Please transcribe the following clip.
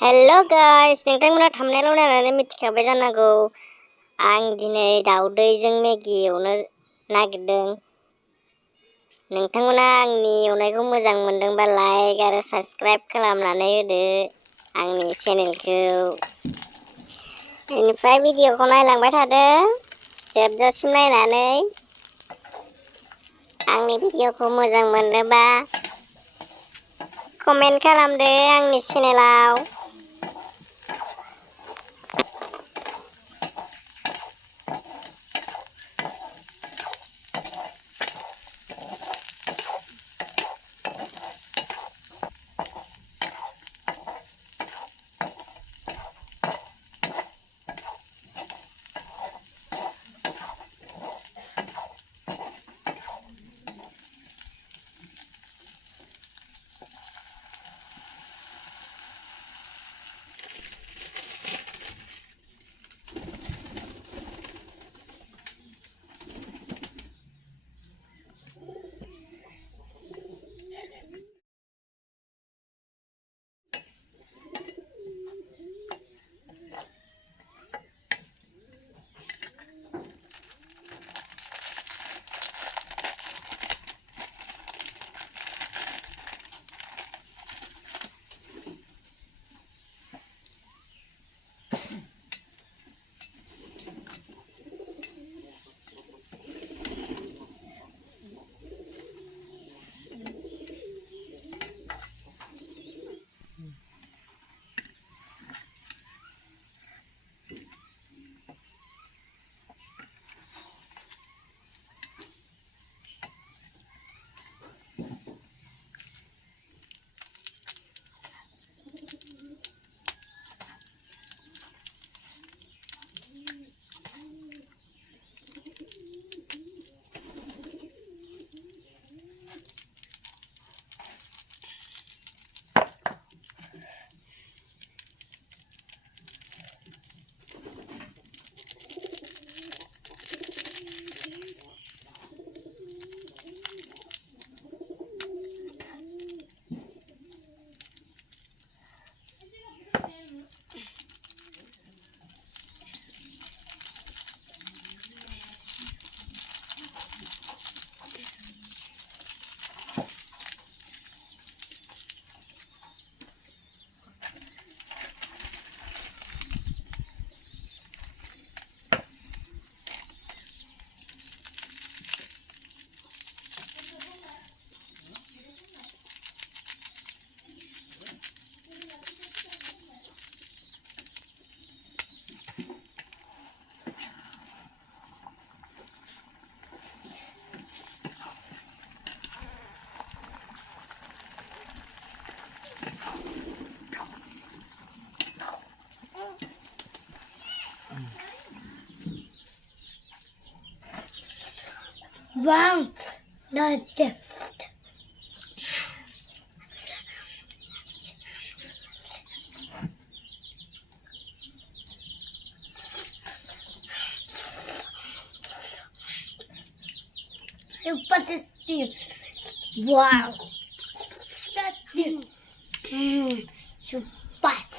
Hello' guys, नोंथांमोना थांबनेलाव नायनानै मिथिखाबाय जानांगौ आं दिनै दाउदैजों मेगि एवनो नागिरदों। नोंथांमोना आंनि एवनायखौ मोजां मोनदोंबा लाइक आरो साबस्क्राइब खालामनानै होदो आंनि चेनेलखौ। बेनिफ्राय भिडिअखौ नायलांबाय थादो जोबजासिम नायनानै। आंनि भिडिअखौ मोजां मोनोबा कमेन्ट खालामदो आंनि चेनेलाव। Wow, the gift. Look at this thing. Wow. That's it. So fast.